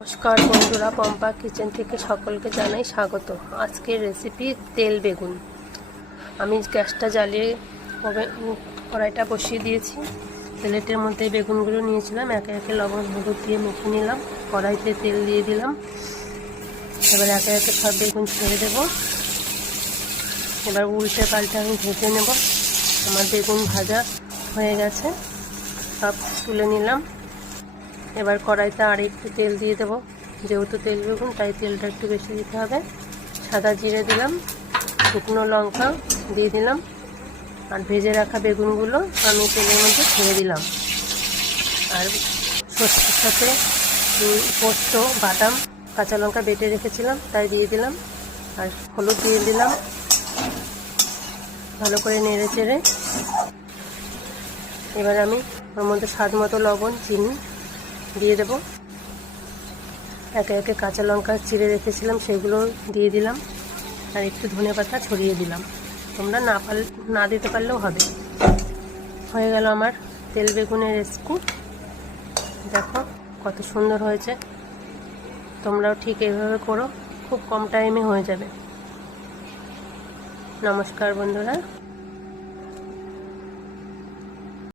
নমস্কার বন্ধুরা, পম্পা কিচেন থেকে সকলকে জানাই স্বাগত। আজকের রেসিপি তেল বেগুন। আমি গ্যাসটা জ্বালিয়ে কড়াইটা বসিয়ে দিয়েছি। প্লেটের মধ্যে বেগুনগুলো নিয়েছিলাম, একে একে লবণ হলুদ দিয়ে মেখে নিলাম। কড়াইতে তেল দিয়ে দিলাম। এবার একে একে সব বেগুন ছেড়ে দেব। এবার উল্টে পাল্টে আমি ভেজে নেব। আমার বেগুন ভাজা হয়ে গেছে, সব তুলে নিলাম। এবার কড়াইতে আর একটু তেল দিয়ে দেবো, যেহেতু তেল বেগুন তাই তেলটা একটু বেশি দিতে হবে। সাদা জিরে দিলাম, শুকনো লঙ্কা দিয়ে দিলাম, আর ভেজে রাখা বেগুনগুলো আমি তেলের মধ্যে ছেড়ে দিলাম। আর সর্ষের সাথে পোস্ত বাদাম কাঁচা লঙ্কা বেটে রেখেছিলাম তাই দিয়ে দিলাম, আর হলুদ দিয়ে দিলাম। ভালো করে নেড়ে চেড়ে এবার আমি ওর মধ্যে স্বাদ মতো লবণ চিনি দিয়ে দেব। একে একে কাঁচা লঙ্কা চিড়ে রেখেছিলাম সেগুলো দিয়ে দিলাম, আর একটু ধনেপাতা ছড়িয়ে দিলাম। তোমরা না দিতে পারলেও হবে। হয়ে গেল আমার তেল বেগুনের রেসিপি। দেখো কত সুন্দর হয়েছে। তোমরাও ঠিক এইভাবে করো, খুব কম টাইমে হয়ে যাবে। নমস্কার বন্ধুরা।